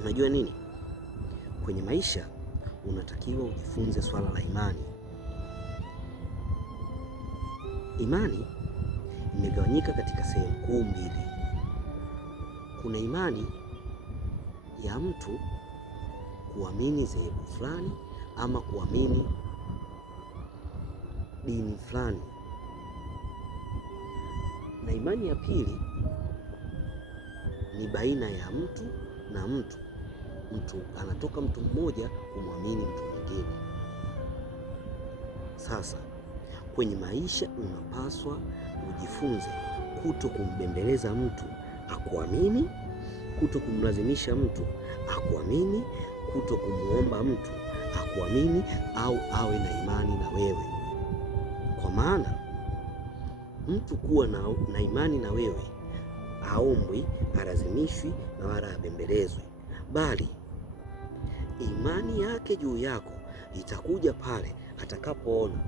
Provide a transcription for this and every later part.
Unajua nini? Kwenye maisha unatakiwa ujifunze swala la imani. Imani imegawanyika katika sehemu kuu mbili. Kuna imani ya mtu kuamini dhehebu fulani ama kuamini dini fulani, na imani ya pili ni baina ya mtu na mtu. Anatoka mtu mmoja kumwamini mtu mwingine. Sasa kwenye maisha unapaswa ujifunze kuto kumbembeleza mtu akuamini, kuto kumlazimisha mtu akuamini, kuto kumuomba mtu akuamini au awe na imani na wewe. Kwa maana mtu kuwa na imani na wewe haombwi, halazimishwi na wala habembelezwi, bali imani yake juu yako itakuja pale atakapoona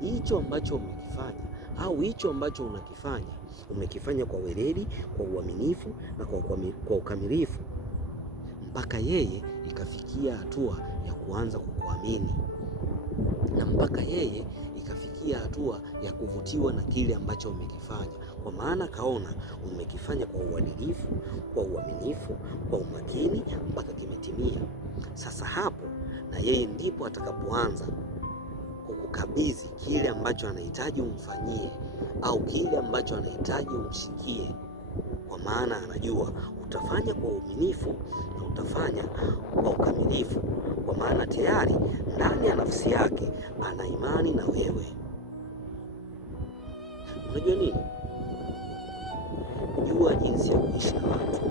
hicho ambacho umekifanya au hicho ambacho unakifanya umekifanya kwa weledi, kwa uaminifu na kwa ukamilifu, mpaka yeye ikafikia hatua ya kuanza kukuamini, na mpaka yeye ikafikia hatua ya kuvutiwa na kile ambacho umekifanya, kwa maana kaona umekifanya kwa uadilifu, kwa uaminifu, kwa umakini mpaka kimetimia. Sasa hapo na yeye ndipo atakapoanza kukukabidhi kile ambacho anahitaji umfanyie au kile ambacho anahitaji umshikie, kwa maana anajua utafanya kwa uaminifu na utafanya kwa ukamilifu, kwa maana tayari ndani ya nafsi yake ana imani na wewe. Unajua nini? Jua jinsi ya kuishi na watu.